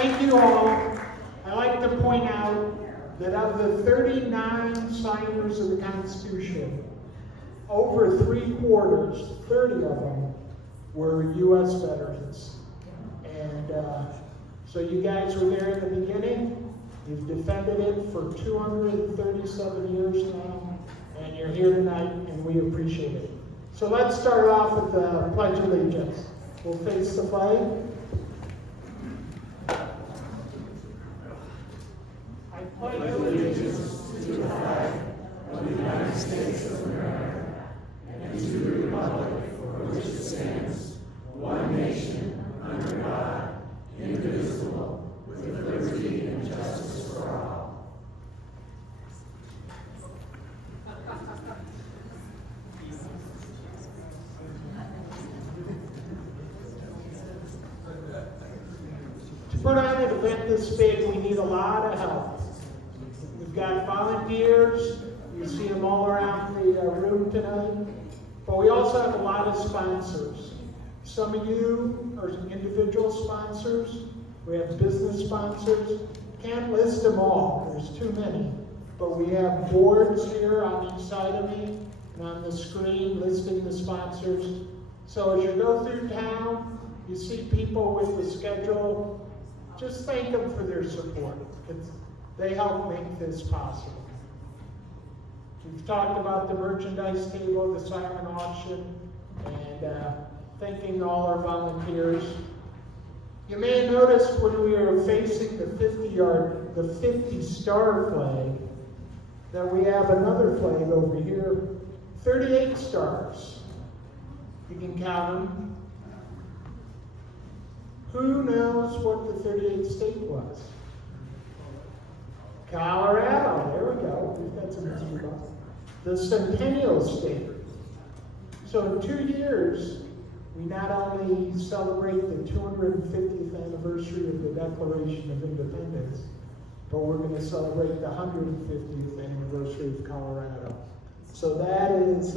Thank you all. I'd like to point out that of the 39 signers of the Constitution, over 3/4, 30 of them, were U.S. veterans. And so you guys were there at the beginning. You've defended it for 237 years now, and you're here tonight, and we appreciate it. So let's start off with the Pledge of Allegiance. We'll face the flag. I pledge allegiance to the flag of the United States of America and to the republic for which it stands, one nation, under God, indivisible, with liberty and justice for all. To put on an event this big, we need a lot of help. We've got volunteers. You see them all around the room tonight. But we also have a lot of sponsors. Some of you are individual sponsors. We have business sponsors. Can't list them all. There's too many. But we have boards here on each side of me and on the screen listing the sponsors. So as you go through town, you see people with the schedule. Just thank them for their support. They help make this possible. We've talked about the merchandise table, the silent auction, and thanking all our volunteers. You may have noticed when we were facing the 50-star flag, that we have another flag over here, 38 stars. You can count them. Who knows what the 38th state was? Colorado, there we go. We've got some history buffs. The Centennial State. So in 2 years, we not only celebrate the 250th anniversary of the Declaration of Independence, but we're going to celebrate the 150th anniversary of Colorado. So that is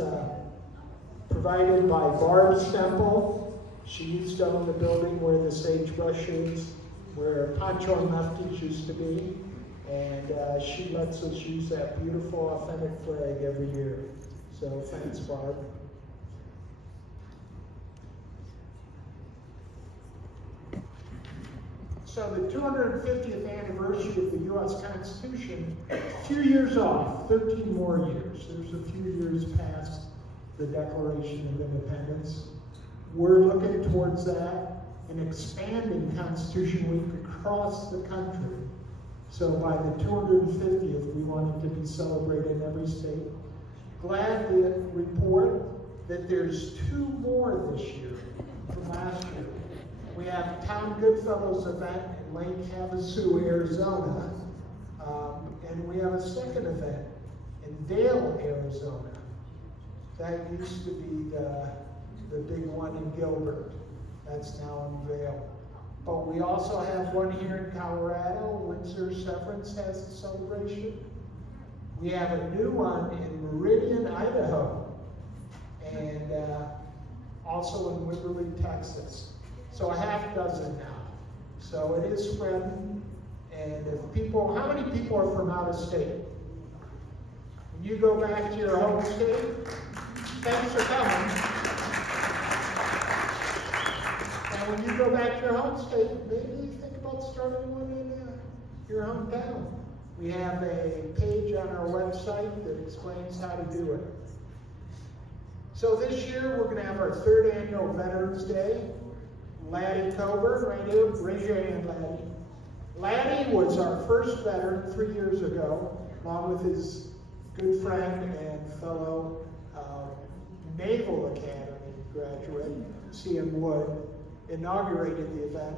provided by Barb Stemple. She used to own the building where the sagebrush is, where Pancho and Lefties used to be. And she lets us use that beautiful, authentic flag every year. So thanks, Barb. So the 250th anniversary of the U.S. Constitution, a few years off, 13 more years. There's a few years past the Declaration of Independence. We're looking towards that and expanding Constitution Week across the country. So by the 250th, we want it to be celebrated in every state. Glad to report that there's 2 more this year from last year. We have Town Goodfellows event in Lake Havasu, Arizona. And we have a second event in Vail, Arizona. That used to be the big one in Gilbert. That's now in Vail. But we also have one here in Colorado. Windsor Severance has a celebration. We have a new one in Meridian, Idaho, and also in Wimberley, Texas. So a half dozen now. So it is spreading. And if people, how many people are from out of state? When you go back to your home state, thanks for coming. And when you go back to your home state, maybe think about starting one in your hometown. We have a page on our website that explains how to do it. So this year, we're going to have our 3rd annual Veterans Day. Laddie Coburn, right here, raise your hand, Laddie. Laddie was our first veteran 3 years ago, along with his good friend and fellow Naval Academy graduate, C.M. Wood, inaugurated the event.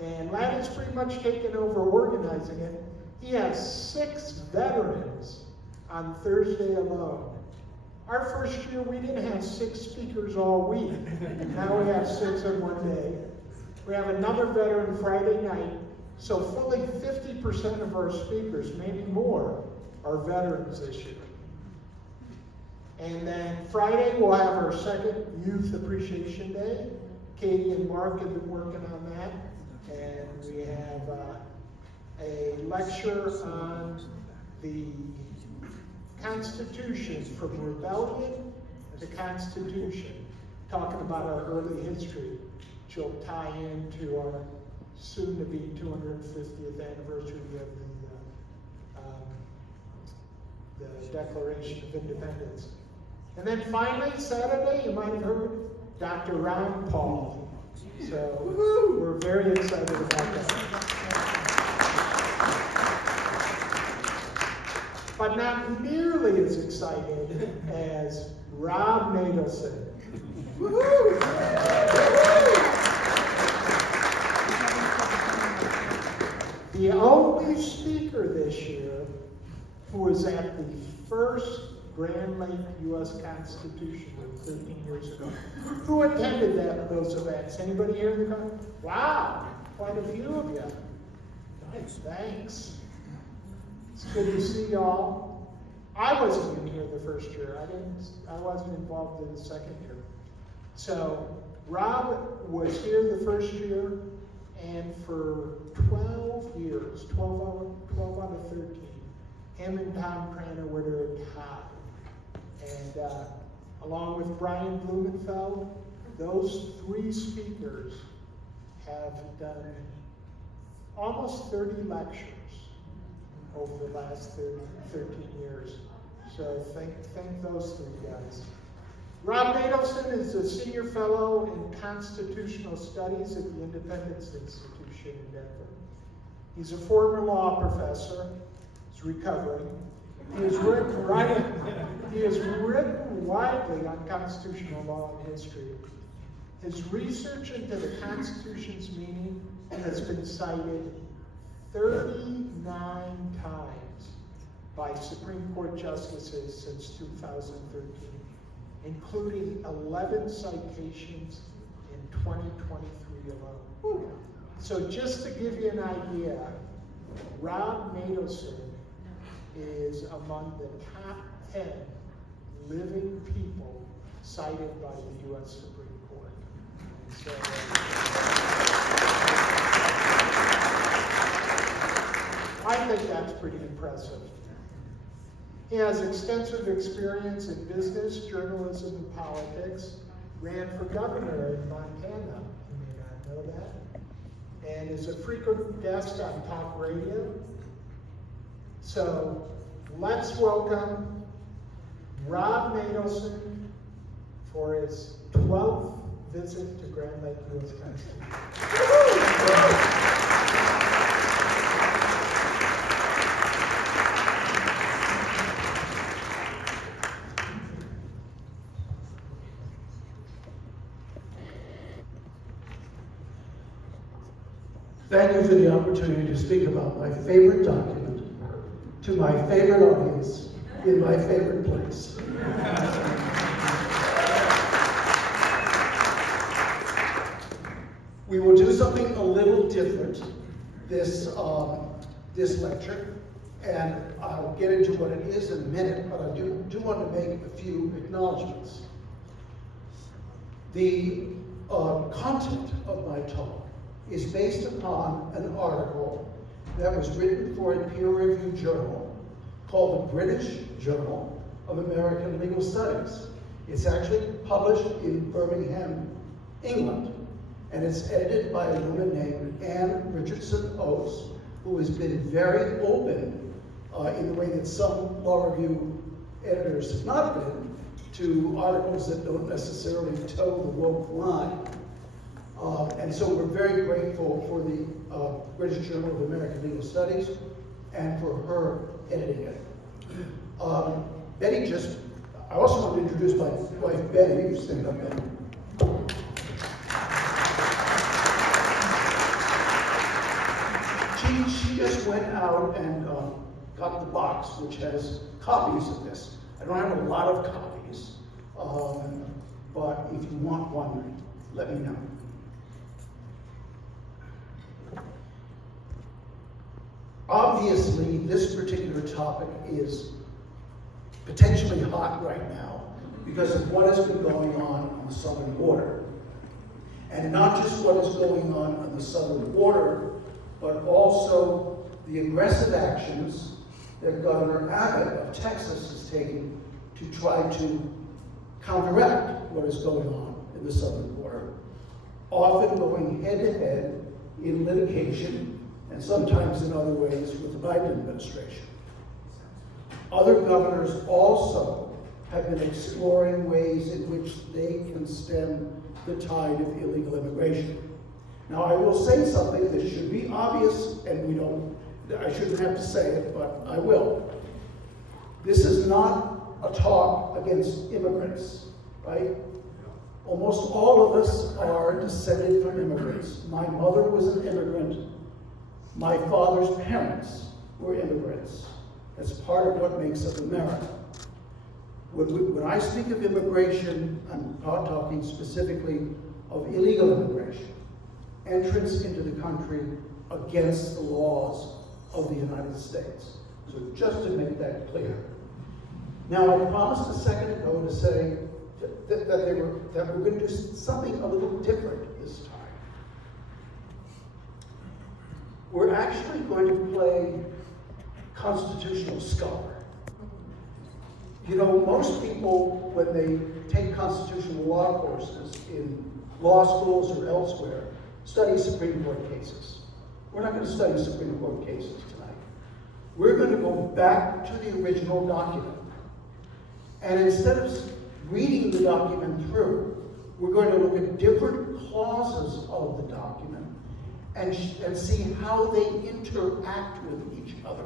And Laddie's pretty much taken over organizing it. He has 6 veterans on Thursday alone. Our first year, we didn't have 6 speakers all week. Now we have 6 in one day. We have another veteran Friday night. So fully 50% of our speakers, maybe more, are veterans this year. And then Friday, we'll have our second Youth Appreciation Day. Katie and Mark have been working on that. And we have lecture on the Constitution from rebellion to Constitution, talking about our early history, which will tie into our soon-to-be 250th anniversary of the Declaration of Independence. And then finally, Saturday, you might have heard, Dr. Ron Paul. So we're very excited about that. But not nearly as excited as Rob Natelson. Woo-hoo! The only speaker this year who was at the first Grand Lake U.S. Constitution 13 years ago. Who attended those events? Anybody here in the crowd? Wow, quite a few of you. Nice, thanks. It's good to see y'all. I wasn't in here the first year. I wasn't involved in the second year. So Rob was here the first year, and for 12 years, 12 out of 13, him and Tom Cranor were there tied. And along with Brian Blumenfeld, those three speakers have done almost 30 lectures over the last 13 years. So thank those three guys. Rob Natelson is a senior fellow in constitutional studies at the Independence Institution in Denver. He's a former law professor. He's recovering. He has written widely on constitutional law and history. His research into the Constitution's meaning has been cited 39 times by Supreme Court justices since 2013, including 11 citations in 2023 alone. So just to give you an idea, Rob Natelson is among the top 10 living people cited by the U.S. Supreme Court. And so, I think that's pretty impressive. He has extensive experience in business, journalism, and politics. Ran for governor in Montana, you may not know that, and is a frequent guest on talk radio. So let's welcome Rob Natelson for his 12th visit to Grand Lake, U.S. Thank you for the opportunity to speak about my favorite document to my favorite audience in my favorite place. We will do something a little different this lecture, and I'll get into what it is in a minute, but I do want to make a few acknowledgments. The content of my talk is based upon an article that was written for a peer-reviewed journal called the British Journal of American Legal Studies. It's actually published in Birmingham, England, and it's edited by a woman named Anne Richardson Oates, who has been very open in the way that some law review editors have not been to articles that don't necessarily toe the woke line. And so we're very grateful for the British Journal of American Legal Studies and for her editing it. Betty I also want to introduce my wife Betty, who's standing up there. She just went out and got the box, which has copies of this. I don't have a lot of copies, but if you want one, let me know. Obviously, this particular topic is potentially hot right now because of what has been going on the southern border. And not just what is going on the southern border, but also the aggressive actions that Governor Abbott of Texas is taking to try to counteract what is going on in the southern border, often going head-to-head in litigation and sometimes in other ways with the Biden administration. Other governors also have been exploring ways in which they can stem the tide of illegal immigration. Now, I will say something that should be obvious, and I shouldn't have to say it, but I will. This is not a talk against immigrants, right? Almost all of us are descended from immigrants. My mother was an immigrant. My father's parents were immigrants. That's part of what makes us America. When I speak of immigration, I'm not talking specifically of illegal immigration, entrance into the country against the laws of the United States. So just to make that clear. Now, I promised a second ago to say that we're going to do something a little different this time. We're actually going to play constitutional scholar. You know, most people, when they take constitutional law courses in law schools or elsewhere, study Supreme Court cases. We're not going to study Supreme Court cases tonight. We're going to go back to the original document. And instead of reading the document through, we're going to look at different clauses of the document and see how they interact with each other.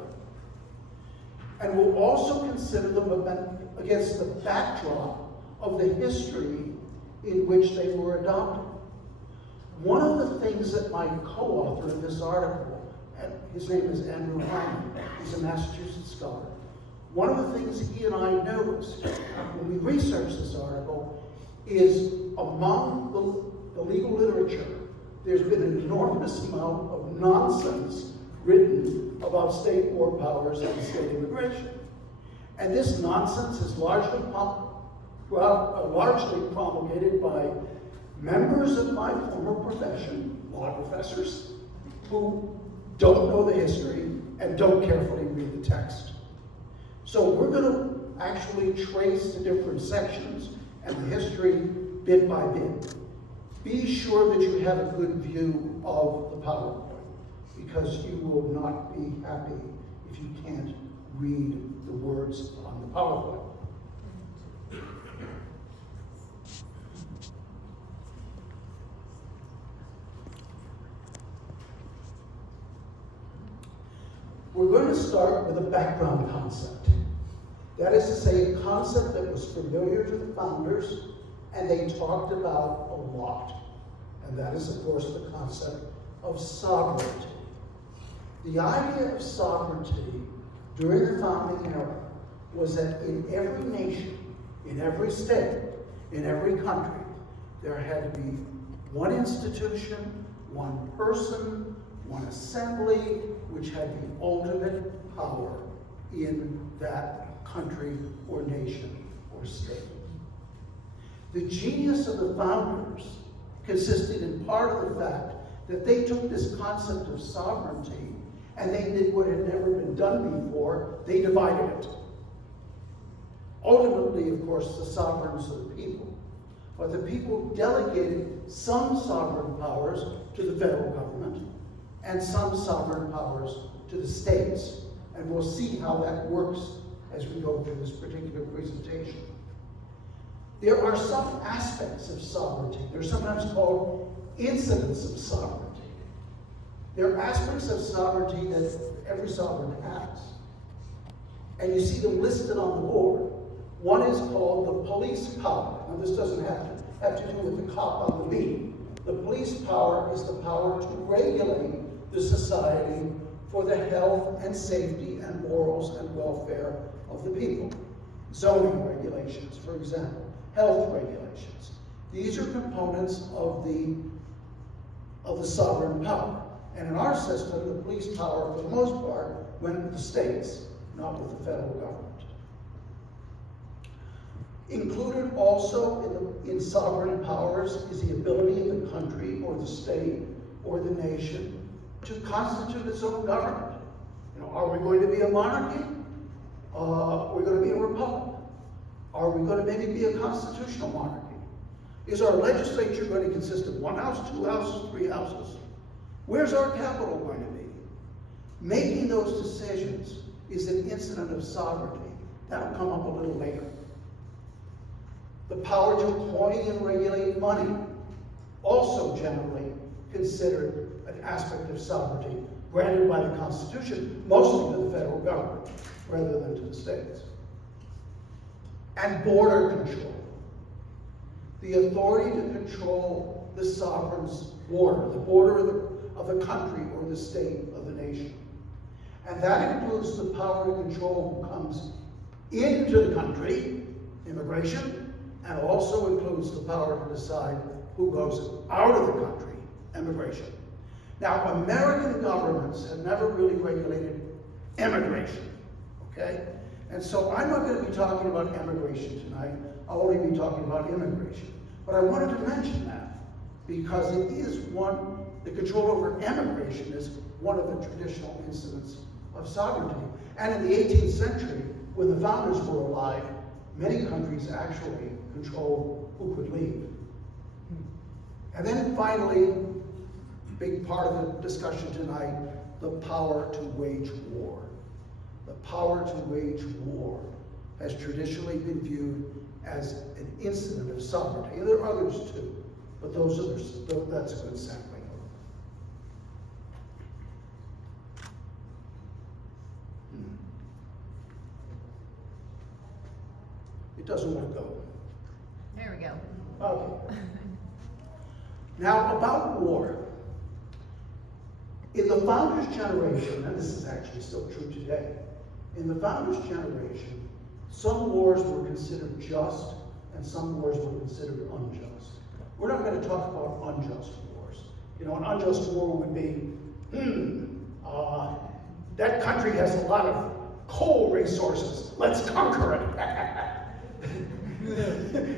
And we'll also consider them against the backdrop of the history in which they were adopted. One of the things that my co-author in this article, his name is Andrew Hyman, he's a Massachusetts scholar. One of the things he and I noticed when we researched this article is among the legal literature, there's been an enormous amount of nonsense written about state war powers and state immigration. And this nonsense is largely promulgated by members of my former profession, law professors, who don't know the history and don't carefully read the text. So we're going to actually trace the different sections and the history bit by bit. Be sure that you have a good view of the PowerPoint, because you will not be happy if you can't read the words on the PowerPoint. We're going to start with a background concept. That is to say, a concept that was familiar to the founders and they talked about a lot. And that is, of course, the concept of sovereignty. The idea of sovereignty during the founding era was that in every nation, in every state, in every country, there had to be one institution, one person, one assembly, which had the ultimate power in that country or nation or state. The genius of the founders consisted in part of the fact that they took this concept of sovereignty and they did what had never been done before. They divided it. Ultimately, of course, the sovereigns are the people. But the people delegated some sovereign powers to the federal government and some sovereign powers to the states. And we'll see how that works as we go through this particular presentation. There are some aspects of sovereignty. They're sometimes called incidents of sovereignty. There are aspects of sovereignty that every sovereign has. And you see them listed on the board. One is called the police power. Now this doesn't have to do with the cop on the beat. The police power is the power to regulate the society for the health and safety and morals and welfare of the people. Zoning regulations, for example, health regulations. These are components of the sovereign power. And in our system, the police power, for the most part, went with the states, not with the federal government. Included also in sovereign powers is the ability of the country or the state or the nation to constitute its own government. You know, are we going to be a monarchy? Are we going to be a republic? Are we going to maybe be a constitutional monarchy? Is our legislature going to consist of one house, two houses, three houses? Where's our capital going to be? Making those decisions is an incident of sovereignty. That'll come up a little later. The power to coin and regulate money, also generally considered an aspect of sovereignty granted by the Constitution, mostly to the federal government, rather than to the states. And border control. The authority to control the sovereign's border, the border of the country or the state of the nation. And that includes the power to control who comes into the country, immigration, and also includes the power to decide who goes out of the country, immigration. Now, American governments have never really regulated immigration, okay? And so I'm not going to be talking about immigration tonight. I'll only be talking about immigration. But I wanted to mention that because it is the control over immigration is one of the traditional incidents of sovereignty. And in the 18th century, when the founders were alive, many countries actually controlled who could leave. And then finally, big part of the discussion tonight, the power to wage war. The power to wage war has traditionally been viewed as an incident of sovereignty. And there are others too, but that's a good sampling. It doesn't want to go. There we go. Okay. Now, about war. In the Founders' generation, and this is actually still true today, in the Founders' generation, some wars were considered just and some wars were considered unjust. We're not going to talk about unjust wars. You know, an unjust war would be, that country has a lot of coal resources. Let's conquer it.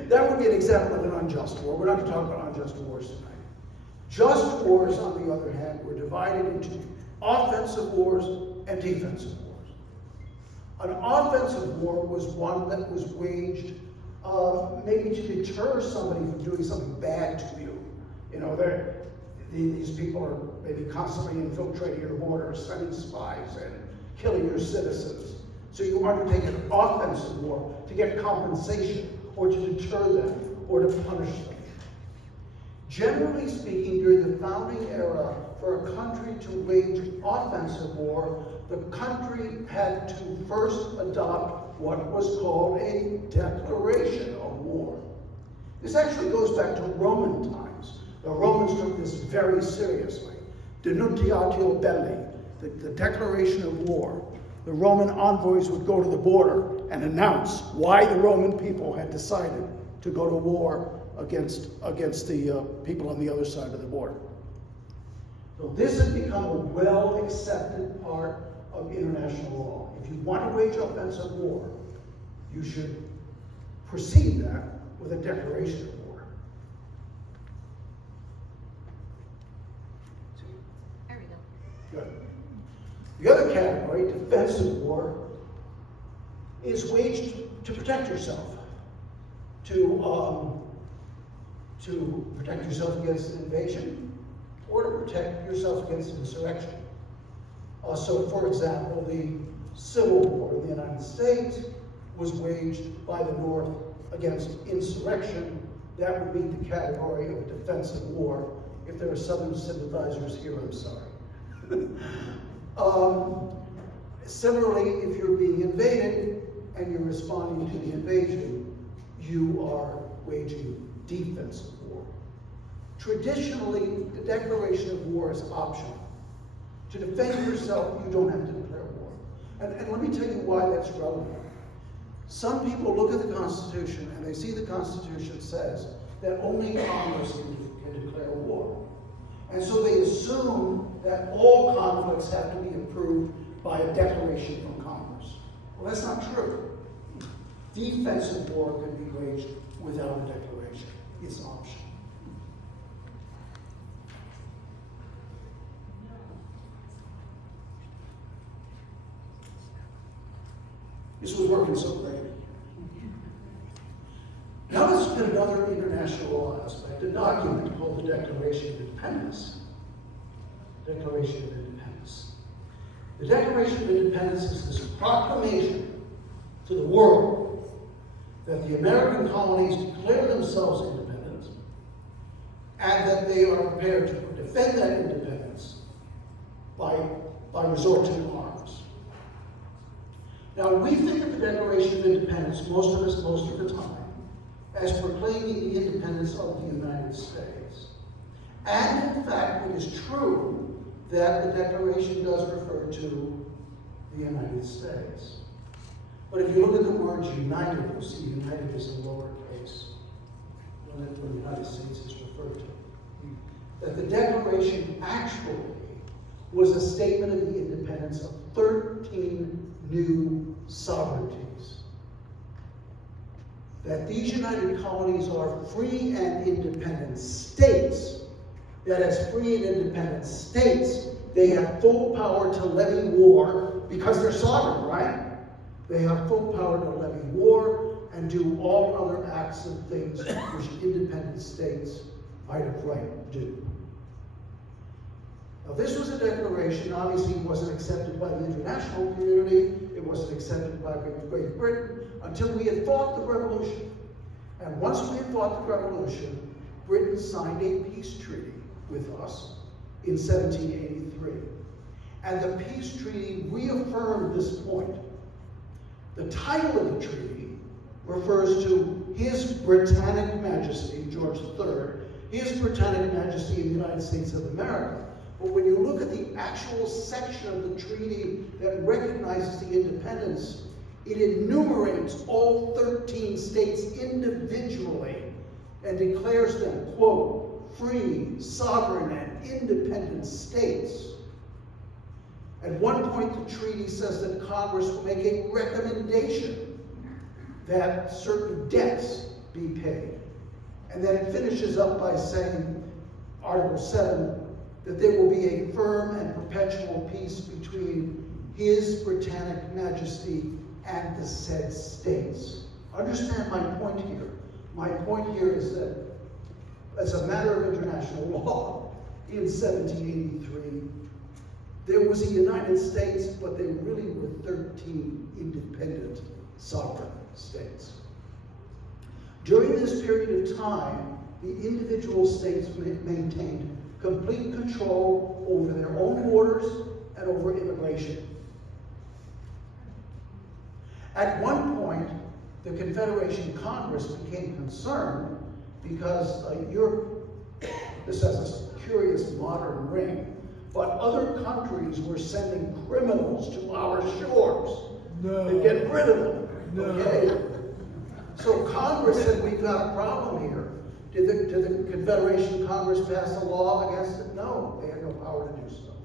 That would be an example of an unjust war. We're not going to talk about unjust wars tonight. Just wars, on the other hand, were divided into offensive wars and defensive wars. An offensive war was one that was waged maybe to deter somebody from doing something bad to you. You know, these people are maybe constantly infiltrating your border, sending spies and killing your citizens. So you undertake an offensive war to get compensation or to deter them or to punish them. Generally speaking, during the founding era, for a country to wage offensive war, the country had to first adopt what was called a declaration of war. This actually goes back to Roman times. The Romans took this very seriously. Denuntiatio belli, the declaration of war. The Roman envoys would go to the border and announce why the Roman people had decided to go to war against the people on the other side of the border. So this has become a well-accepted part of international law. If you want to wage offensive war, you should precede that with a declaration of war. There we go. Good. The other category, defensive war, is waged to protect yourself, to protect yourself against an invasion, or to protect yourself against insurrection. So, for example, the Civil War in the United States was waged by the North against insurrection. That would meet the category of a defensive war. If there are Southern sympathizers here, I'm sorry. Similarly, if you're being invaded and you're responding to the invasion, you are waging defensive war. Traditionally, the declaration of war is optional. To defend yourself, you don't have to declare war. And let me tell you why that's relevant. Some people look at the Constitution and they see the Constitution says that only Congress can declare war. And so they assume that all conflicts have to be approved by a declaration from Congress. Well, that's not true. Defensive war can be waged without a declaration. It's optional. This was working so great. Now there's been another international law aspect, a document called the Declaration of Independence. Declaration of Independence. The Declaration of Independence is this proclamation to the world that the American colonies declare themselves independent and that they are prepared to defend that independence by resort to arms. Now, we think of the Declaration of Independence, most of us, most of the time, as proclaiming the independence of the United States. And in fact, it is true that the Declaration does refer to the United States. But if you look at the words united, you'll see united is in lowercase when the United States is referred to. That the Declaration actually was a statement of the independence of 13 new sovereignties. That these united colonies are free and independent states, that as free and independent states, they have full power to levy war because they're sovereign, right? They have full power to levy war and do all other acts and things which independent states might have right to do. Now, this was a declaration, obviously it wasn't accepted by the international community, it wasn't accepted by Great Britain, until we had fought the revolution. And once we had fought the revolution, Britain signed a peace treaty with us in 1783. And the peace treaty reaffirmed this point. The title of the treaty refers to His Britannic Majesty, George III, His Britannic Majesty in the United States of America. But when you look at the actual section of the treaty that recognizes the independence, it enumerates all 13 states individually and declares them, quote, free, sovereign, and independent states. At one point, the treaty says that Congress will make a recommendation that certain debts be paid. And then it finishes up by saying, Article 7, that there will be a firm and perpetual peace between His Britannic Majesty and the said states. Understand my point here. My point here is that as a matter of international law, in 1783, there was a United States, but there really were 13 independent sovereign states. During this period of time, the individual states maintained complete control over their own borders and over immigration. At one point, the Confederation Congress became concerned because Europe, this has a curious modern ring, but other countries were sending criminals to our shores to get rid of them. Okay? So Congress said, we've got a problem here. Did the Confederation Congress pass a law against it? No, they had no power to do so.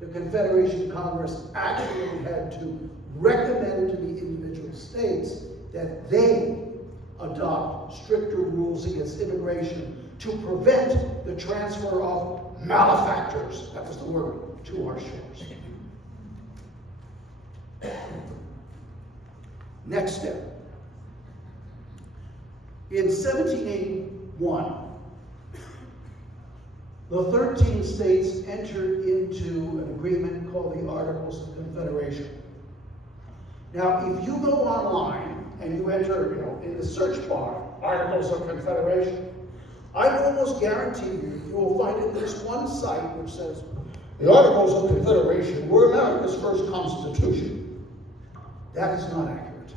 The Confederation Congress actually had to recommend to the individual states that they adopt stricter rules against immigration to prevent the transfer of malefactors, that was the word, to our shores. Next step. In 1781, the 13 states entered into an agreement called the Articles of Confederation. Now, if you go online and you enter, in the search bar, Articles of Confederation, I would almost guarantee you will find at least one site which says, the Articles of Confederation were America's first constitution. That is not accurate.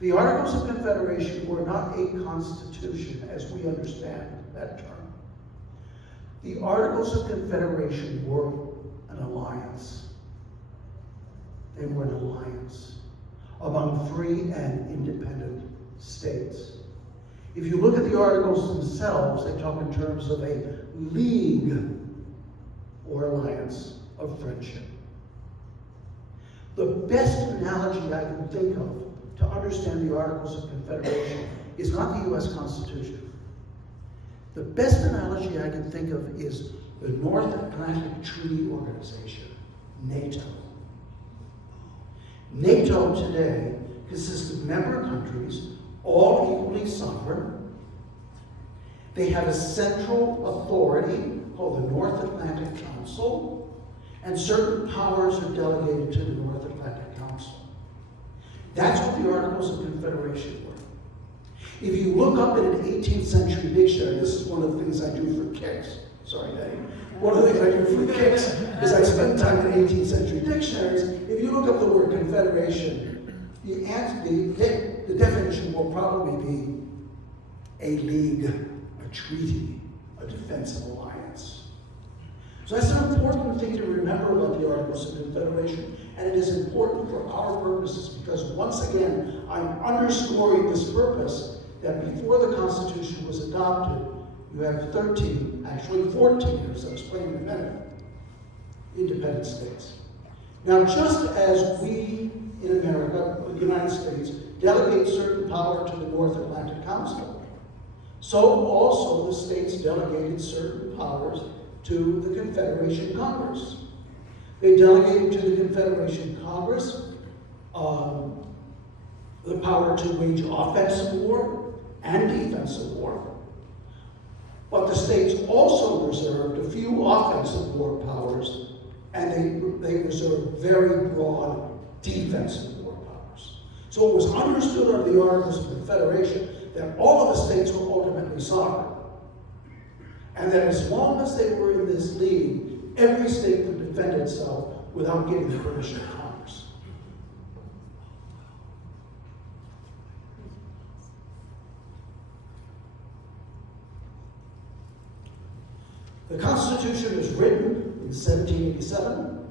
The Articles of Confederation were not a constitution as we understand that term. The Articles of Confederation were an alliance. They were an alliance among free and independent states. If you look at the Articles themselves, they talk in terms of a league or alliance of friendship. The best analogy I can think of to understand the Articles of Confederation is not the U.S. Constitution. The best analogy I can think of is the North Atlantic Treaty Organization, NATO. NATO today consists of member countries, all equally sovereign. They have a central authority called the North Atlantic Council, and certain powers are delegated to the North Atlantic Council. That's what the Articles of Confederation were. If you look up in an 18th century dictionary, this is one of the things I do for kicks. Sorry, Daddy. One of the things I do for kicks is I spend time in 18th century dictionaries. If you look up the word confederation, the definition will probably be a league, a treaty, a defensive alliance. So that's an important thing to remember about the Articles of Confederation, and it is important for our purposes because, once again, I'm underscoring this purpose that before the Constitution was adopted, you have 13, actually 14, as I'll explain in a minute, independent states. Now, just as we in America, the United States, delegate certain power to the North Atlantic Council, so also the states delegated certain powers to the Confederation Congress. They delegated to the Confederation Congress the power to wage offensive war and defensive war. But the states also reserved a few offensive war powers, and they reserved very broad defensive war powers. So it was understood under the Articles of Confederation that all of the states were ultimately sovereign, and that as long as they were in this league, every state could defend itself without getting the permission of Congress. The Constitution was written in 1787.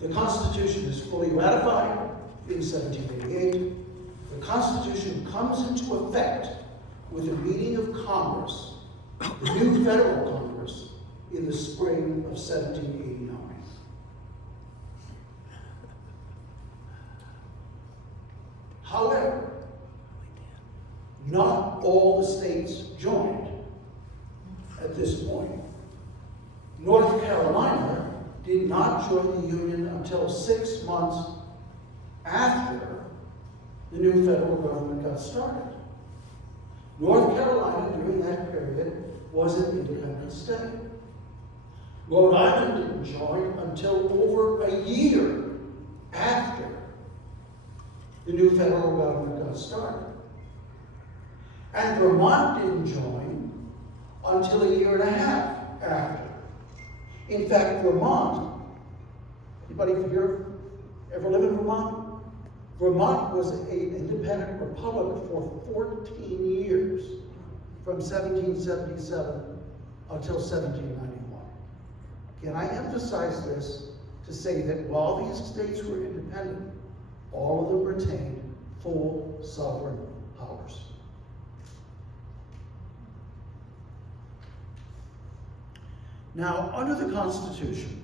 The Constitution is fully ratified in 1788. The Constitution comes into effect with a meeting of Congress, the new federal Congress, in the spring of 1789. However, not all the states joined at this point. North Carolina did not join the Union until 6 months after the new federal government got started. North Carolina, during that period, was an independent state. Rhode Island didn't join until over a year after the new federal government got started. And Vermont didn't join until a year and a half after. In fact, Vermont, anybody here ever live in Vermont? Vermont was an independent republic for 14 years, from 1777 until 1791. Can I emphasize this to say that while these states were independent, all of them retained full sovereign powers. Now, under the Constitution,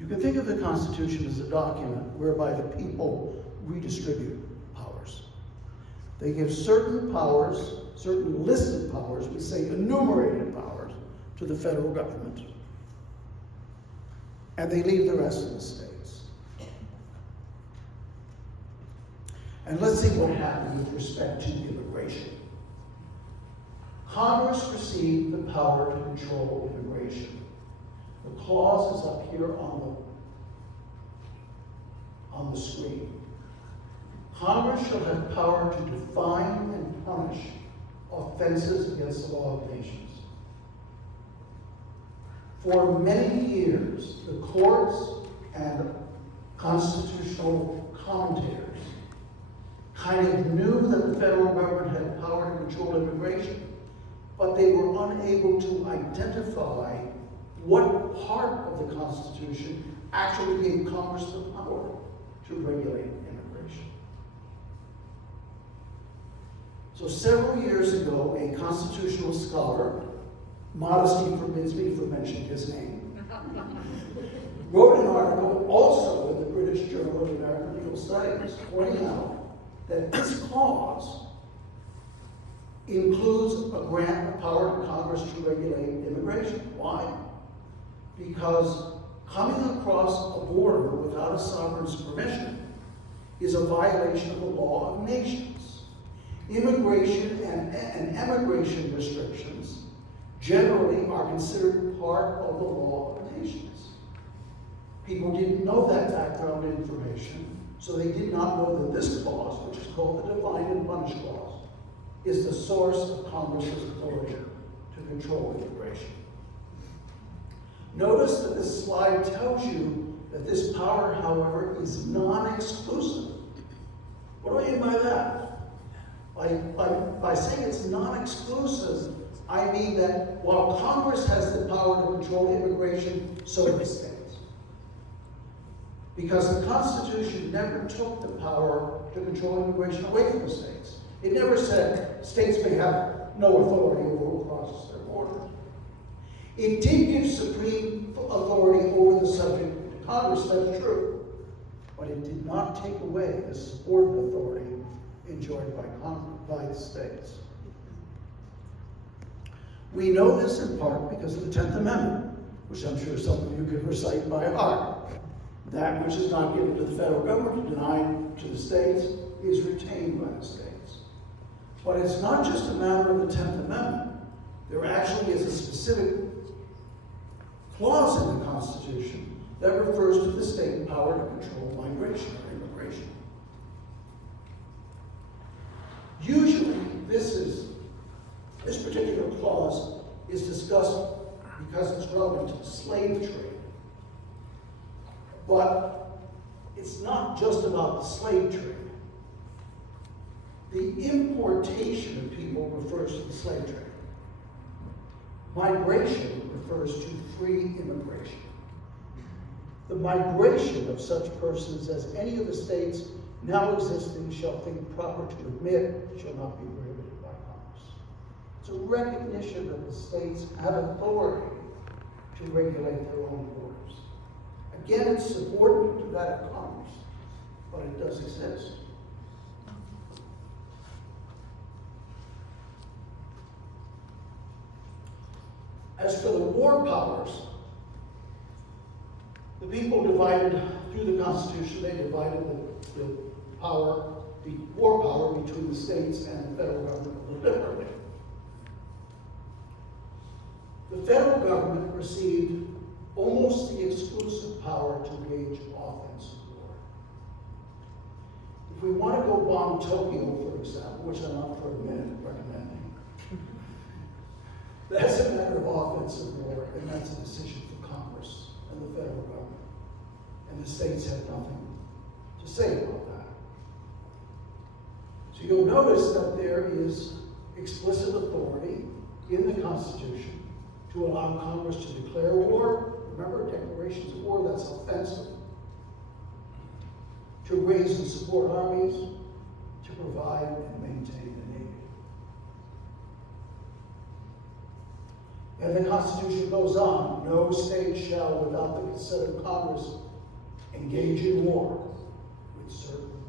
you can think of the Constitution as a document whereby the people redistribute powers. They give certain powers, certain listed powers, we say enumerated powers, to the federal government. And they leave the rest of the states. And let's see what happened with respect to immigration. Congress received the power to control immigration. The clause is up here on the screen. Congress shall have power to define and punish offenses against the law of nations. For many years, the courts and constitutional commentators kind of knew that the federal government had power to control immigration, but they were unable to identify what part of the Constitution actually gave Congress the power to regulate immigration. So several years ago, a constitutional scholar, modesty forbids me from mentioning his name, wrote an article also in the British Journal of American Legal Studies pointing out that this clause includes a grant of power to Congress to regulate immigration. Why? Because coming across a border without a sovereign's permission is a violation of the law of nations. Immigration and emigration restrictions generally are considered part of the law of nations. People didn't know that background information, so they did not know that this clause, which is called the Define and Punish Clause, is the source of Congress's authority to control immigration. Notice that this slide tells you that this power, however, is non-exclusive. What do I mean by that? By saying it's non-exclusive, I mean that while Congress has the power to control immigration, so do the states. Because the Constitution never took the power to control immigration away from the states. It never said states may have no authority over who crosses their borders. It did give supreme authority over the subject to Congress, that's true. But it did not take away the subordinate authority enjoyed by the states. We know this in part because of the 10th Amendment, which I'm sure some of you could recite by heart. That which is not given to the federal government, denied to the states, is retained by the states. But it's not just a matter of the 10th Amendment. There actually is a specific clause in the Constitution that refers to the state power to control migration or immigration. Usually, this particular clause is discussed because it's relevant to the slave trade. But it's not just about the slave trade. The importation of people refers to the slave trade. Migration refers to free immigration. The migration of such persons as any of the states now existing shall think proper to admit shall not be prohibited by Congress. It's a recognition that the states have authority to regulate their own borders. Again, it's subordinate to that of Congress, but it does exist. As for the war powers, the people divided through the Constitution, they divided the war power between the states and the federal government a little differently. The federal government received almost the exclusive power to wage offensive war. If we want to go bomb Tokyo, for example, which I'm not for a minute recommending, that's a matter of offensive war, and that's a decision for Congress and the federal government. And the states have nothing to say about that. So you'll notice that there is explicit authority in the Constitution to allow Congress to declare war. Remember, declarations of war, that's offensive. To raise and support armies, to provide and maintain the Navy. And the Constitution goes on, no state shall, without the consent of Congress, engage in war, with certain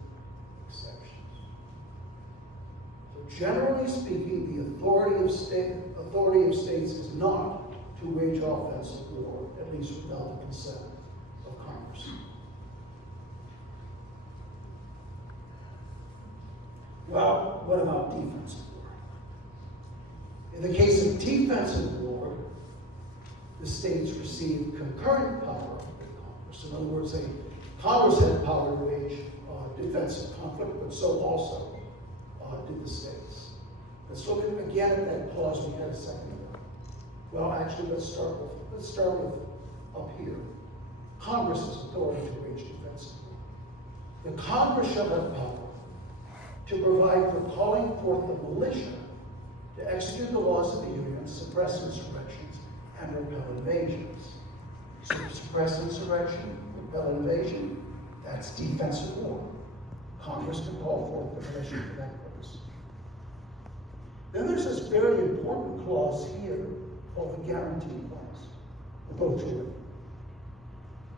exceptions. So generally speaking, the authority of states is not to wage offensive war, at least without the consent of Congress. Well, what about defensive war? In the case of defensive war, the states receive concurrent power with Congress. In other words, Congress had power to wage defensive conflict, but so also did the states. Let's look again at that clause we had a second ago. Well, actually, let's start with up here. Congress's authority to wage defensive war. The Congress shall have power to provide for calling forth the militia to execute the laws of the Union, suppress insurrections, and repel invasions. So suppress insurrection, repel invasion, that's defensive war. Congress can call forth the militia for that purpose. Then there's this very important clause here called the guarantee clause. We'll go through it.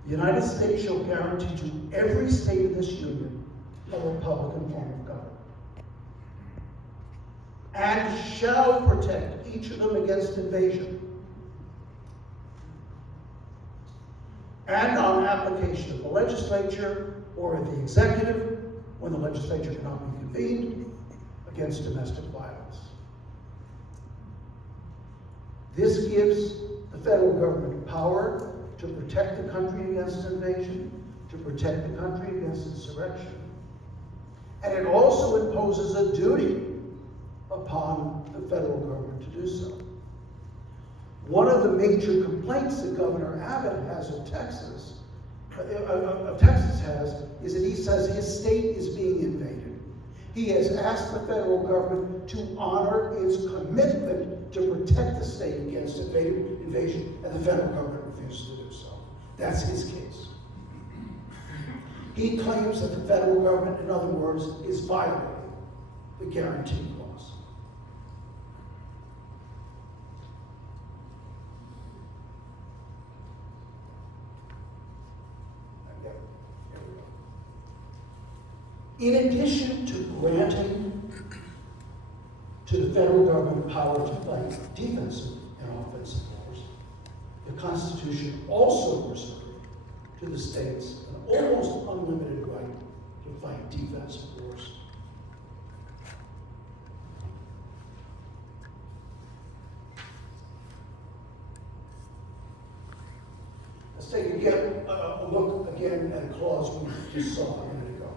The United States shall guarantee to every state of this union a republican form of government, and shall protect each of them against invasion, and on application of the legislature or of the executive, when the legislature cannot be convened against domestic violence. This gives the federal government power to protect the country against invasion, to protect the country against insurrection. And it also imposes a duty upon the federal government to do so. One of the major complaints that Governor Abbott has of Texas has, is that he says his state is being invaded. He has asked the federal government to honor its commitment to protect the state against invasion, and the federal government refuses to do so. That's his case. He claims that the federal government, in other words, is violating the guarantee clause. In addition to granting to the federal government power to fight defensive and offensive wars, the Constitution also reserved to the states an almost unlimited right to fight defensive wars. Let's take a look again at a clause we just saw a minute ago.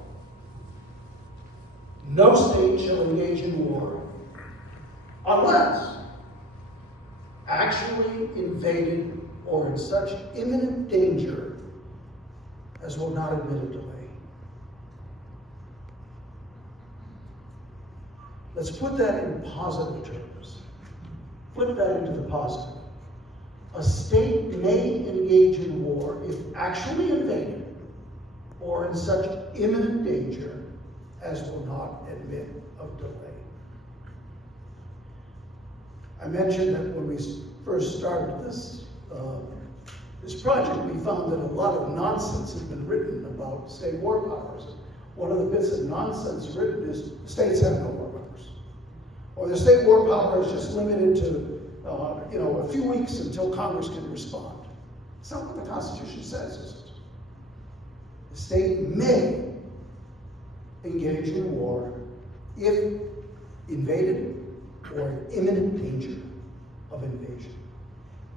No state shall engage in war unless actually invaded or in such imminent danger as will not admit of delay. Let's put that in positive terms. Flip that into the positive. A state may engage in war if actually invaded or in such imminent danger as will not admit of delay. I mentioned that when we first started this project, we found that a lot of nonsense had been written about state war powers. One of the bits of nonsense written is states have no war powers, or the state war power is just limited to a few weeks until Congress can respond. It's not what the Constitution says, is it? The state may engage in war if invaded or in imminent danger of invasion.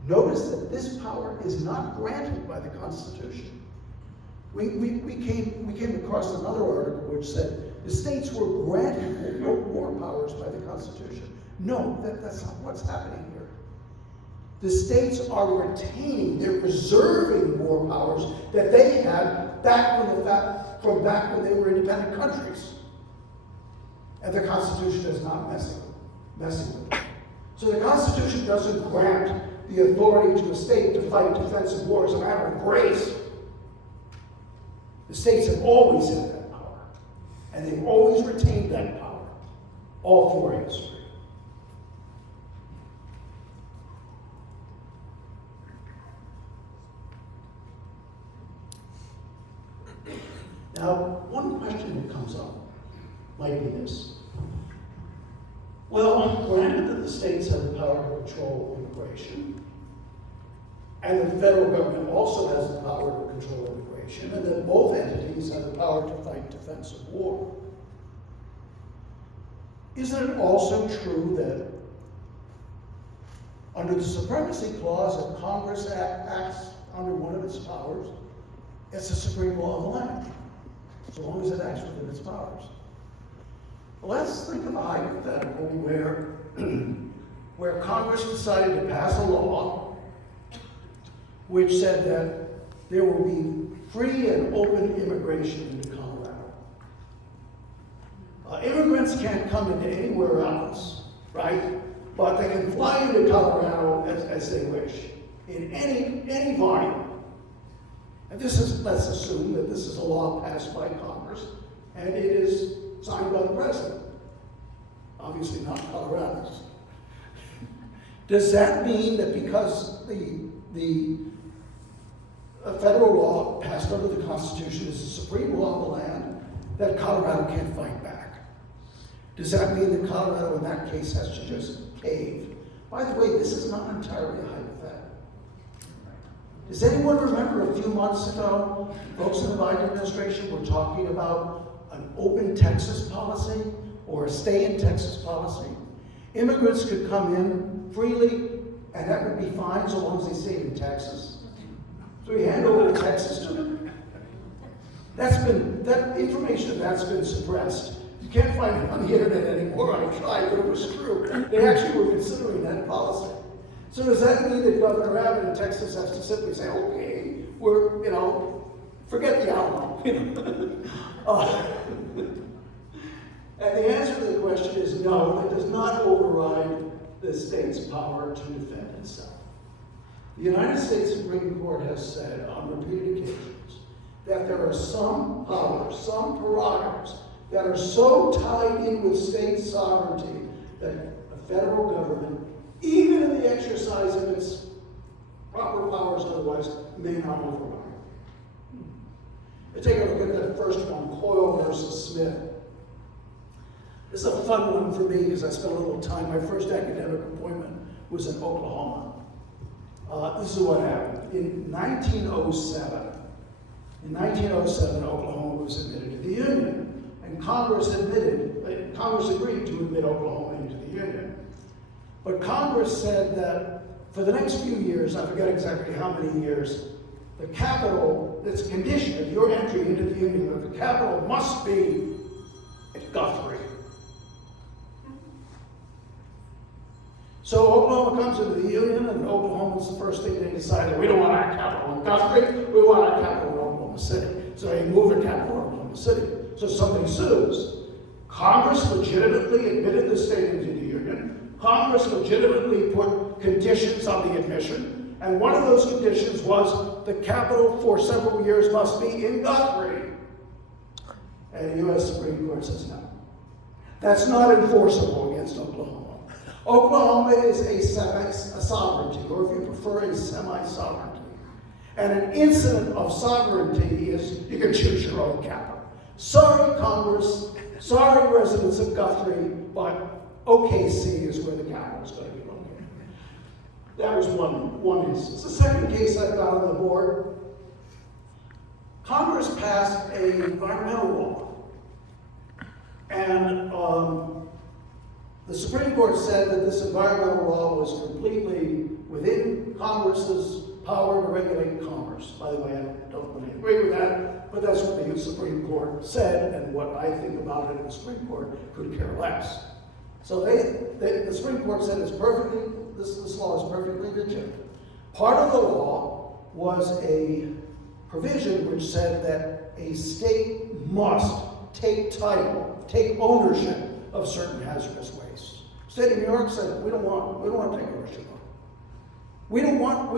Notice that this power is not granted by the Constitution. We came across another article which said the states were granted war powers by the Constitution. No, that's not what's happening here. The states are retaining, they're preserving war powers that they had from back when they were independent countries. And the Constitution is not messing with it. So the Constitution doesn't grant the authority to a state to fight defensive war as a matter of grace. The states have always had that power, and they've always retained that power, all through history. Now, one question that comes up might be this. Well, granted that the states have the power to control immigration, and the federal government also has the power to control immigration, and that both entities have the power to fight defensive war, isn't it also true that under the Supremacy Clause, if Congress acts under one of its powers, it's the supreme law of the land, so long as it acts within its powers? Let's think of a hypothetical where Congress decided to pass a law which said that there will be free and open immigration into Colorado. Immigrants can't come into anywhere else, right? But they can fly into Colorado as they wish, in any volume. And let's assume that this is a law passed by Congress, and it is signed by the president. Obviously not Colorado's. Does that mean that because the federal law passed under the Constitution is the supreme law of the land, that Colorado can't fight back? Does that mean that Colorado in that case has to just cave? By the way, this is not entirely a hypothetical. Does anyone remember a few months ago, folks in the Biden administration were talking about an open Texas policy or a stay in Texas policy. Immigrants could come in freely, and that would be fine so long as they stayed in Texas. So we hand over to Texas to them. That information that's been suppressed. You can't find it on the internet anymore. I tried, but it was true. They actually were considering that policy. So does that mean that Governor Abbott in Texas has to simply say, okay, we're, forget the Alamo, And the answer to the question is no, it does not override the state's power to defend itself. The United States Supreme Court has said on repeated occasions that there are some powers, some prerogatives that are so tied in with state sovereignty that the federal government, even in the exercise of its proper powers otherwise, may not override. Take a look at that first one, Coyle versus Smith. This is a fun one for me because I spent a little time. My first academic appointment was in Oklahoma. This is what happened. In 1907, Oklahoma was admitted to the Union, and Congress agreed to admit Oklahoma into the Union. But Congress said that for the next few years, I forget exactly how many years, the capital, it's a condition of your entry into the Union, that the capital must be at Guthrie. So Oklahoma comes into the Union, and Oklahoma's the first thing they decided, we don't want our capital in Guthrie, we want our capital in Oklahoma City. So they move the capital to Oklahoma City. So somebody sues. Congress legitimately admitted the state into the Union. Congress legitimately put conditions on the admission, and one of those conditions was the capital for several years must be in Guthrie. And the U.S. Supreme Court says no. That's not enforceable against Oklahoma. Oklahoma is a sovereignty, or if you prefer, a semi-sovereignty. And an incident of sovereignty is you can choose your own capital. Sorry, Congress, sorry, residents of Guthrie, but OKC is where the capital is going to be located. That was one instance. The second case I've got on the board, Congress passed an environmental law. And the Supreme Court said that this environmental law was completely within Congress's power to regulate commerce. By the way, I don't really agree with that, but that's what the Supreme Court said, and what I think about it, the Supreme Court could care less. So the Supreme Court said this law is perfectly legitimate. Part of the law was a provision which said that a state must take title, take ownership of certain hazardous waste. The state of New York said, we don't want to take ownership of it. We don't want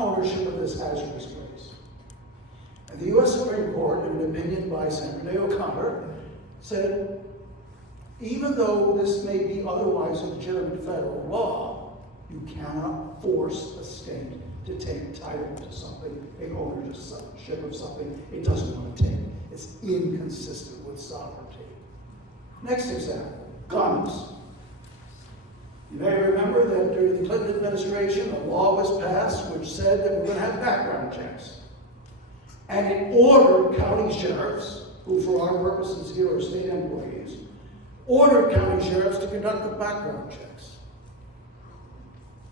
ownership of this hazardous waste. And the U.S. Supreme Court, in an opinion by Senator O'Connor, said, even though this may be otherwise a legitimate federal law, you cannot force a state to take title to something, take ownership of something it doesn't want to take. It's inconsistent with sovereignty. Next example, guns. You may remember that during the Clinton administration, a law was passed which said that we're going to have background checks. And it ordered county sheriffs, who for our purposes here are state employees, ordered county sheriffs to conduct the background checks.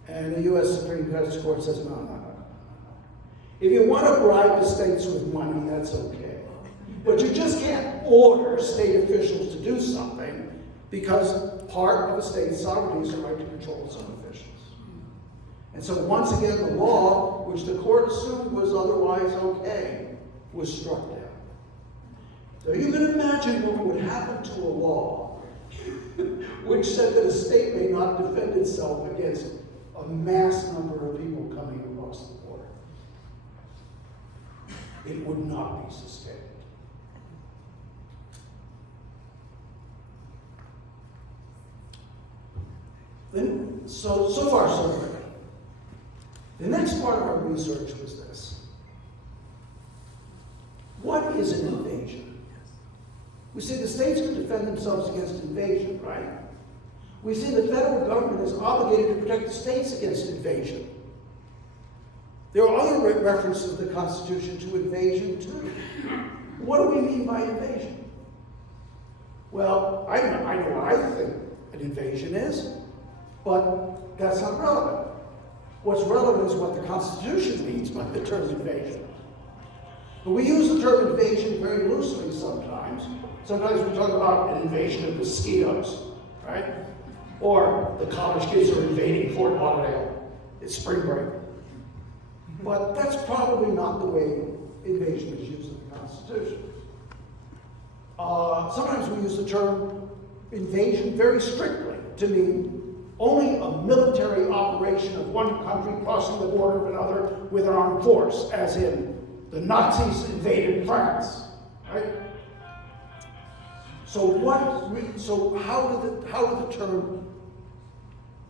And the U.S. Supreme Court says, no. If you want to bribe the states with money, that's okay. But you just can't order state officials to do something, because part of a state's sovereignty is the right to control its own officials. And so once again, the law, which the court assumed was otherwise okay, was struck down. So you can imagine what would happen to a law which said that a state may not defend itself against a mass number of people coming across the border. It would not be sustained. Then, so far, so good. The next part of our research was this. What is an invasion? We say the states can defend themselves against invasion, right? We say the federal government is obligated to protect the states against invasion. There are other references in the Constitution to invasion, too. What do we mean by invasion? Well, I know what I think an invasion is, but that's not relevant. What's relevant is what the Constitution means by the term invasion. But we use the term invasion very loosely sometimes. Sometimes we talk about an invasion of mosquitoes, right? Or the college kids are invading Fort Lauderdale. It's spring break. But that's probably not the way invasion is used in the Constitution. Sometimes we use the term invasion very strictly to mean only a military operation of one country crossing the border of another with an armed force, as in the Nazis invaded France, right?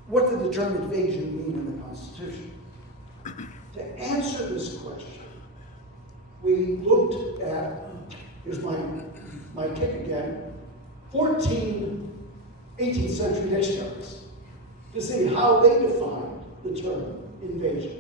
What did the term invasion mean in the Constitution? To answer this question, we looked at, here's my kick again, 14 18th century dictionaries to see how they defined the term invasion.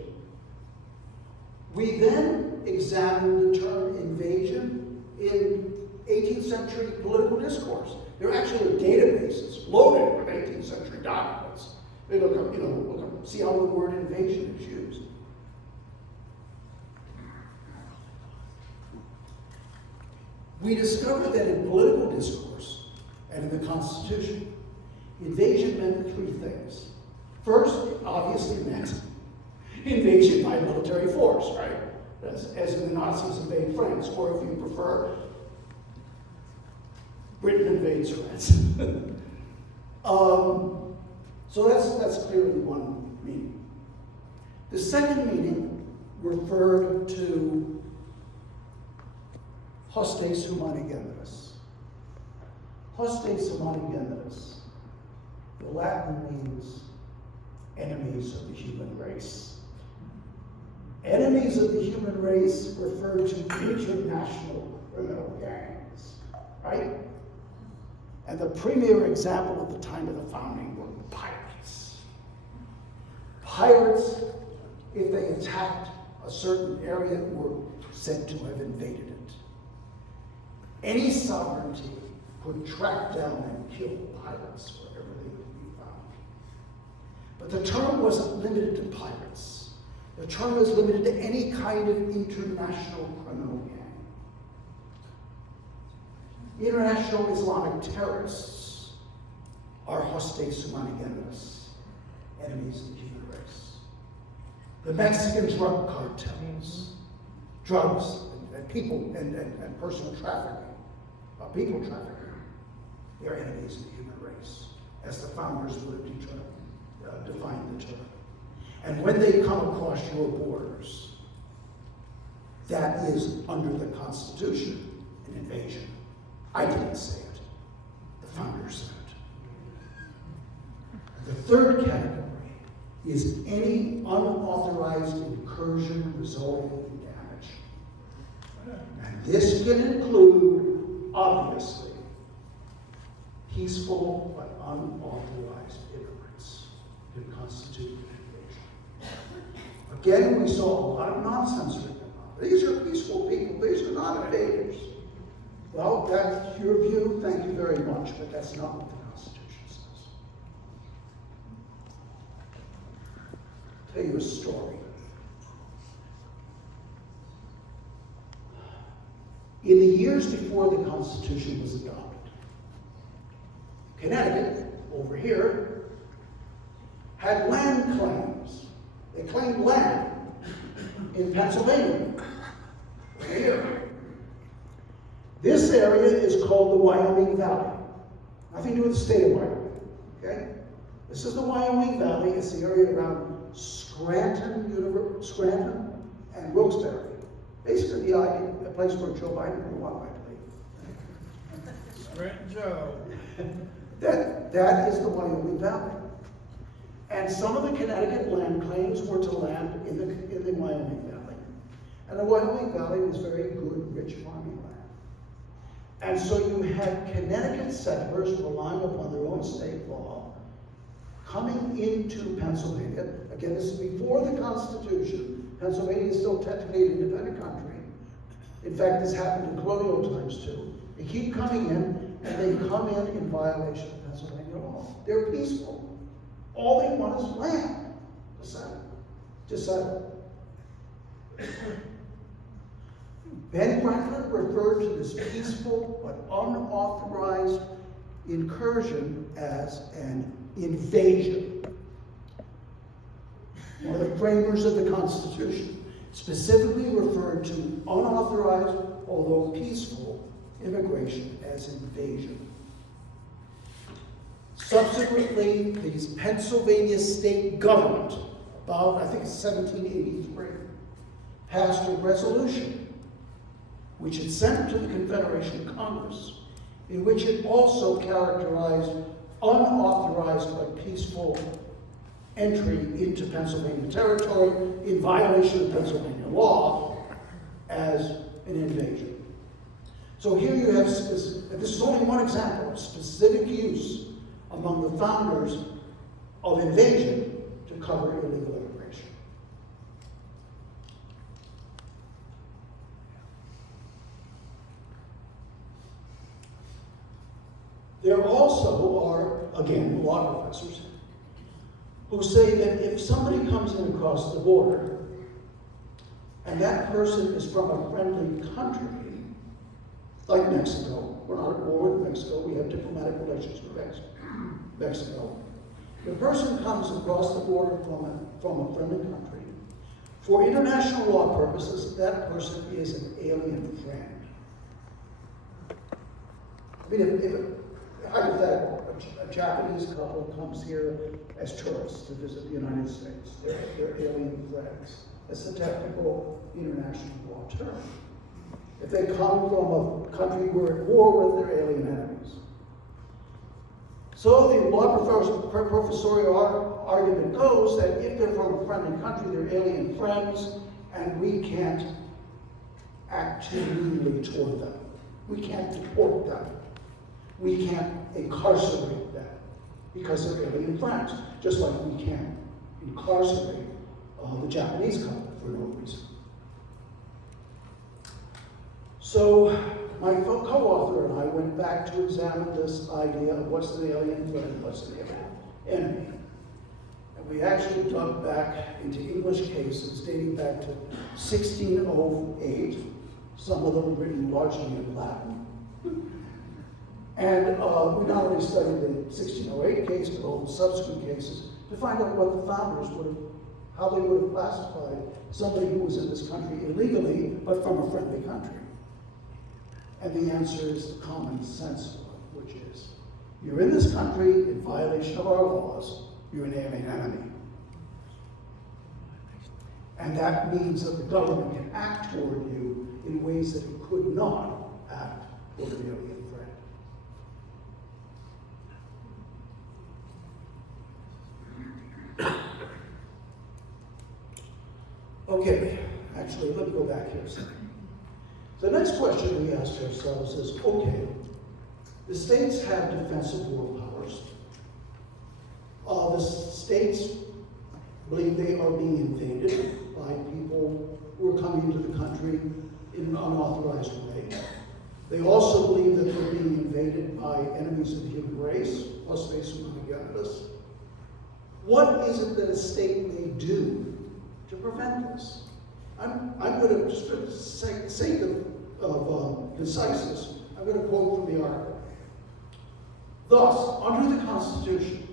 We then examined the term invasion in 18th century political discourse. There are actually databases loaded with 18th century documents. They look up, see how the word invasion is used. We discovered that in political discourse and in the Constitution, invasion meant three things. First, it obviously meant invasion by military force, right? As in the Nazis invade France, or if you prefer, Britain invades France. So that's clearly one meaning. The second meaning referred to hostes humani generis. Hostes humani generis. The Latin means enemies of the human race. Enemies of the human race refer to international criminal gangs, right? And the premier example at the time of the founding were pirates. Pirates, if they attacked a certain area, were said to have invaded it. Any sovereignty could track down and kill pirates wherever they could be found. But the term wasn't limited to pirates. The term is limited to any kind of international criminal gang. International Islamic terrorists are hostes humani generis, enemies of the human race. The Mexican drug cartels, drugs and people and personal trafficking, people trafficking, they're enemies of the human race, as the founders would have defined the term. And when they come across your borders, that is under the Constitution an invasion. I didn't say it. The founders said it. The third category is any unauthorized incursion resulting in damage. And this can include, obviously, peaceful but unauthorized immigrants can constitute an invasion. Again, we saw a lot of nonsense written about. These are peaceful people. These are not invaders. Well, that's your view. Thank you very much, but that's not what the Constitution says. I'll tell you a story. In the years before the Constitution was adopted, Connecticut, over here, had land claims. They claimed land in Pennsylvania, over here. This area is called the Wyoming Valley. Nothing to do with the state of Wyoming, okay? This is the Wyoming Valley. It's the area around Scranton and Wilkes-Barre. Basically, a place where Joe Biden grew up, I believe. Scranton Joe. That is the Wyoming Valley. And some of the Connecticut land claims were to land in the Wyoming Valley. And the Wyoming Valley was very good, rich farming land. And so you had Connecticut settlers relying upon their own state law coming into Pennsylvania. Again, this is before the Constitution. Pennsylvania is still technically an independent country. In fact, this happened in colonial times too. They keep coming in and they come in violation of Pennsylvania law. They're peaceful. All they want is land to settle. Ben Franklin referred to this peaceful but unauthorized incursion as an invasion. One of the framers of the Constitution specifically referred to unauthorized, although peaceful, immigration as invasion. Subsequently, the Pennsylvania state government, about I think 1783, passed a resolution which it sent to the Confederation Congress, in which it also characterized unauthorized but peaceful entry into Pennsylvania territory in violation of Pennsylvania law as an invasion. So here you have, this is only one example of specific use among the founders of invasion to cover illegal immigration. There also are, again, law professors who say that if somebody comes in across the border and that person is from a friendly country, like Mexico, we're not at war with Mexico, we have diplomatic relations with Mexico. The person comes across the border from a friendly country. For international law purposes, that person is an alien friend. I mean, if hypothetically, a Japanese couple comes here as tourists to visit the United States. They're alien friends. That's the technical international law term. If they come from a country we're at war with, they're alien enemies. So the law professorial argument goes that if they're from a friendly country, they're alien friends, and we can't act too rudely toward them. We can't deport them. We can't incarcerate them because they're alien friends, just like we can't incarcerate the Japanese couple for no reason. So my co-author and I went back to examine this idea of what's an alien friend, what's an alien enemy. And we actually dug back into English cases dating back to 1608, some of them written largely in Latin. And we not only studied the 1608 case, but all the subsequent cases to find out what the founders how they would have classified somebody who was in this country illegally, but from a friendly country. And the answer is the common sense one, which is, you're in this country in violation of our laws, you're an alien enemy. And that means that the government can act toward you in ways that it could not act toward an alien friend. Okay, actually, let me go back here a second. The next question we asked ourselves is, okay, the states have defensive war powers. The states believe they are being invaded by people who are coming into the country in an unauthorized way. They also believe that they're being invaded by enemies of the human race, plus they against us. What is it that a state may do to prevent this? I'm going to, just for the sake of conciseness, I'm going to quote from the article. Thus, under the Constitution,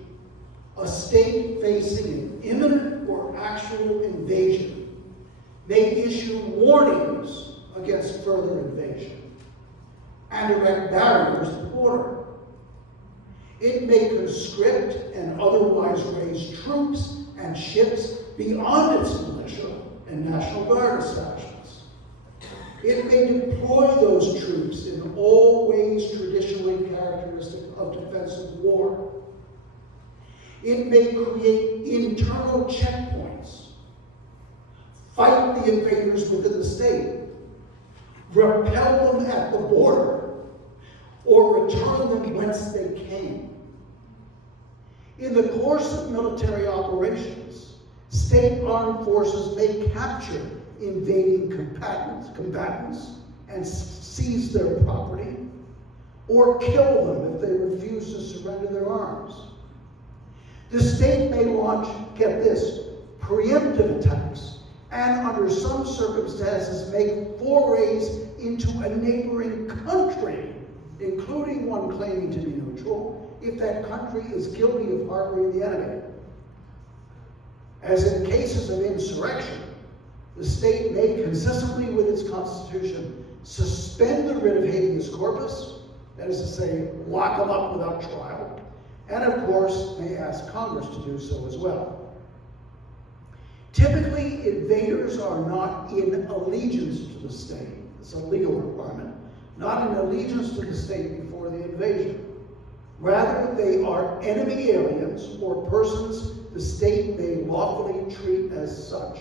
a state facing an imminent or actual invasion may issue warnings against further invasion and erect barriers at the border. It may conscript and otherwise raise troops and ships beyond its militia and National Guard establishments. It may deploy those troops in all ways traditionally characteristic of defensive war. It may create internal checkpoints, fight the invaders within the state, repel them at the border, or return them whence they came. In the course of military operations, state armed forces may capture invading combatants and seize their property, or kill them if they refuse to surrender their arms. The state may launch, get this, preemptive attacks, and under some circumstances make forays into a neighboring country, including one claiming to be neutral, if that country is guilty of harboring the enemy. As in cases of insurrection, the state may, consistently with its constitution, suspend the writ of habeas corpus, that is to say, lock them up without trial, and of course may ask Congress to do so as well. Typically, invaders are not in allegiance to the state. It's a legal requirement. Not in allegiance to the state before the invasion. Rather, they are enemy aliens or persons the state may lawfully treat as such.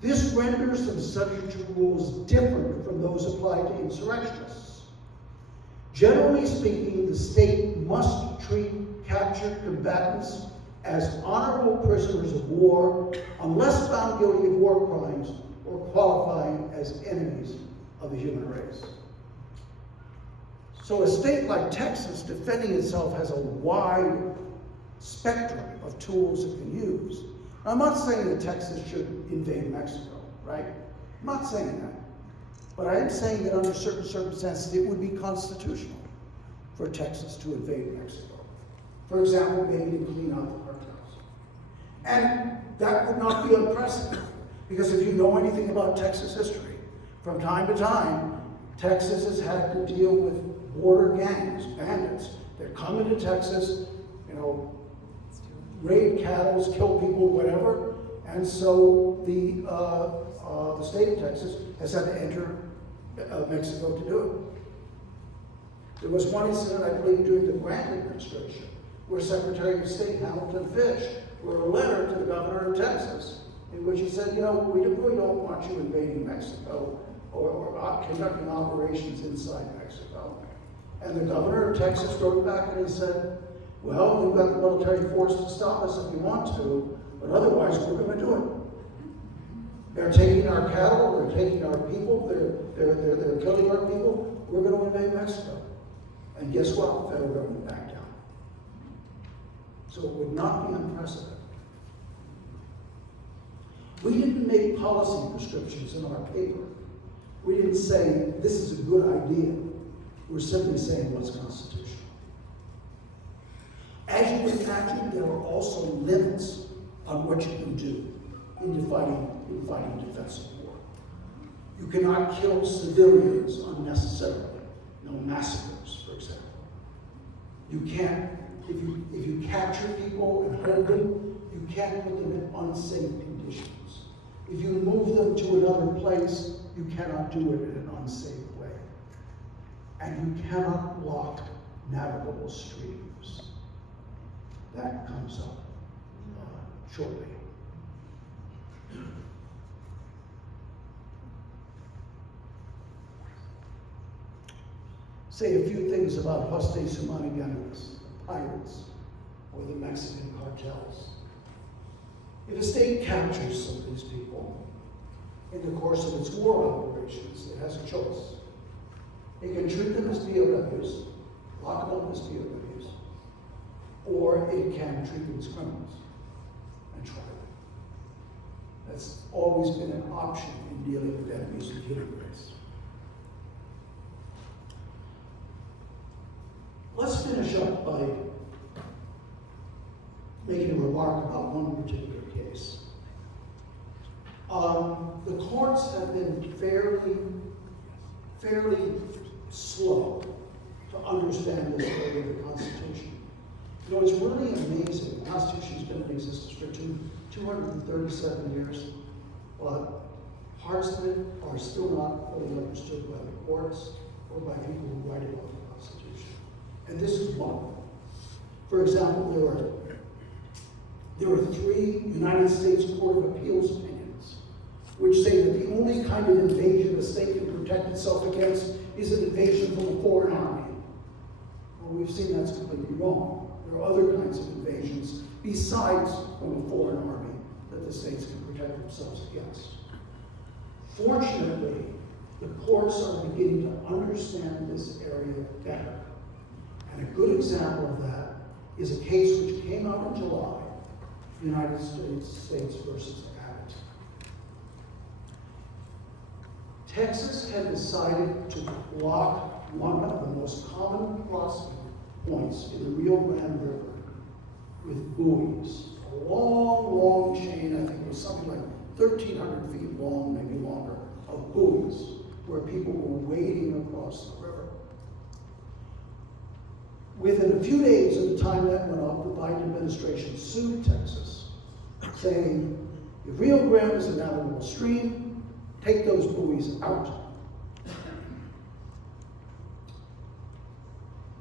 This renders them subject to rules different from those applied to insurrectionists. Generally speaking, the state must treat captured combatants as honorable prisoners of war unless found guilty of war crimes or qualifying as enemies of the human race. So a state like Texas, defending itself, has a wide spectrum of tools it can use. Now, I'm not saying that Texas should invade Mexico, right? I'm not saying that. But I am saying that under certain circumstances, it would be constitutional for Texas to invade Mexico. For example, maybe to clean out the cartels. And that would not be unprecedented, because if you know anything about Texas history, from time to time, Texas has had to deal with border gangs, bandits. They're coming to Texas, raid cattle, kill people, whatever. And so the state of Texas has had to enter Mexico to do it. There was one incident, I believe, during the Grant administration, where Secretary of State Hamilton Fish wrote a letter to the governor of Texas, in which he said, we really don't want you invading Mexico or conducting operations inside Mexico. And the governor of Texas wrote back and he said, well, we've got the military force to stop us if you want to, but otherwise we're going to do it. They're taking our cattle, they're taking our people, they're killing our people, we're going to invade Mexico. And guess what? The federal government backed down. So it would not be unprecedented. We didn't make policy prescriptions in our paper. We didn't say, this is a good idea. We're simply saying what's constitutional. As you can imagine, there are also limits on what you can do in fighting defensive war. You cannot kill civilians unnecessarily. No massacres, for example. You can't, if you capture people and hold them, you can't put them in unsafe conditions. If you move them to another place, you cannot do it in an unsafe way. And you cannot block navigable streams. That comes up shortly. Say a few things about Hostes Humaniganos, pirates, or the Mexican cartels. If a state captures some of these people in the course of its war operations, it has a choice. It can treat them as POWs, lock them up as POWs, or it can treat them as criminals and try them. That's always been an option in dealing with enemies of the human race. Let's finish up by making a remark about one particular case. The courts have been fairly slow to understand this area of the Constitution. It's really amazing. The Constitution's been in existence for 237 years, but parts of it are still not fully understood by the courts or by people who write about the Constitution. And this is one. For example, there are 3 United States Court of Appeals opinions which say that the only kind of invasion a state can protect itself against is an invasion from a foreign army. Well, we've seen that's completely wrong. There are other kinds of invasions besides from a foreign army that the states can protect themselves against. Fortunately, The courts are beginning to understand this area better. And a good example of that is a case which came out in July, United States versus Abbott. Texas had decided to block one of the most common crossing points in the Rio Grande River with buoys. A long, long chain, I think it was something like 1,300 feet long, maybe longer, of buoys where people were wading across the river. Within a few days of the time that went up, the Biden administration sued Texas, saying, if Rio Grande is a navigable stream, take those buoys out.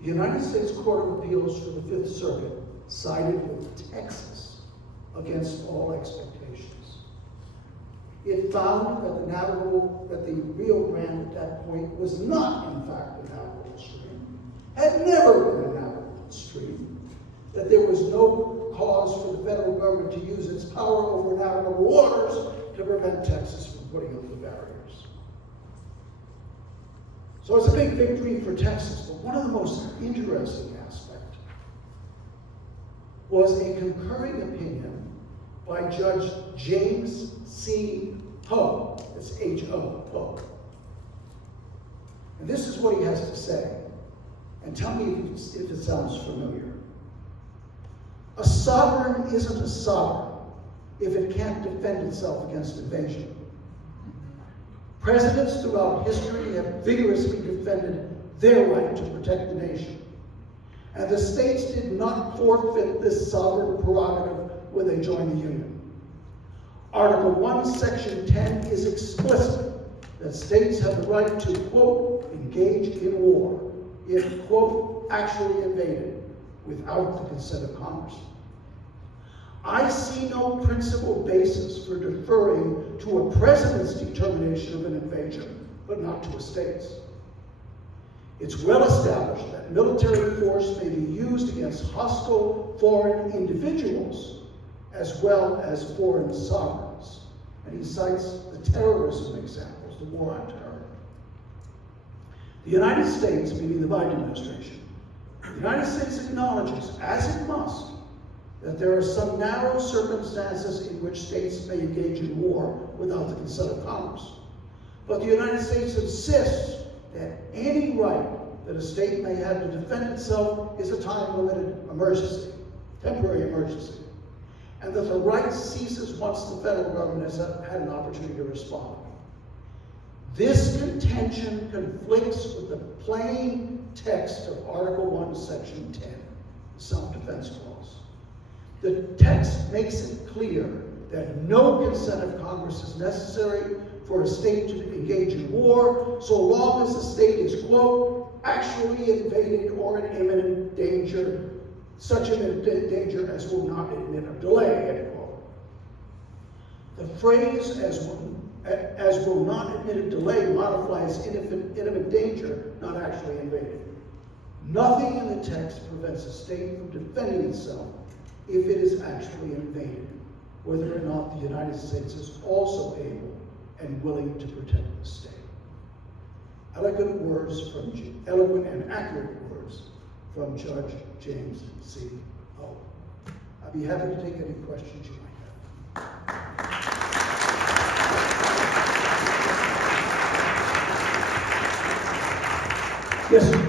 The United States Court of Appeals for the Fifth Circuit sided with Texas against all expectations. It found that the Rio Grande at that point was not, in fact, a navigable stream, had never been a navigable stream, that there was no cause for the federal government to use its power over navigable waters to prevent Texas from putting up the barriers. So it's a big victory for Texas, but one of the most interesting aspects was a concurring opinion by Judge James C. Ho. It's H-O, Ho. And this is what he has to say. And tell me if it sounds familiar. A sovereign isn't a sovereign if it can't defend itself against invasion. Presidents throughout history have vigorously defended their right to protect the nation. And the states did not forfeit this sovereign prerogative when they joined the Union. Article 1, Section 10 is explicit that states have the right to, quote, engage in war if, quote, actually invaded without the consent of Congress. I see no principled basis for deferring to a president's determination of an invasion, but not to a state's. It's well established that military force may be used against hostile foreign individuals as well as foreign sovereigns. And he cites the terrorism examples, the war on terror. The United States, meaning the Biden administration, the United States acknowledges, as it must, that there are some narrow circumstances in which states may engage in war without the consent of Congress. But the United States insists that any right that a state may have to defend itself is a time-limited emergency, temporary emergency, and that the right ceases once the federal government has had an opportunity to respond. This contention conflicts with the plain text of Article 1, Section 10, the Self-Defense Clause. The text makes it clear that no consent of Congress is necessary for a state to engage in war, so long as the state is, quote, actually invaded or in imminent danger, such imminent danger as will not admit of delay, end quote. The phrase as will not admit of delay modifies imminent danger, not actually invaded. Nothing in the text prevents a state from defending itself if it is actually invaded, whether or not the United States is also able and willing to protect the state. Eloquent and accurate words from Judge James C. Ho. I'd be happy to take any questions you might have. Yes, sir.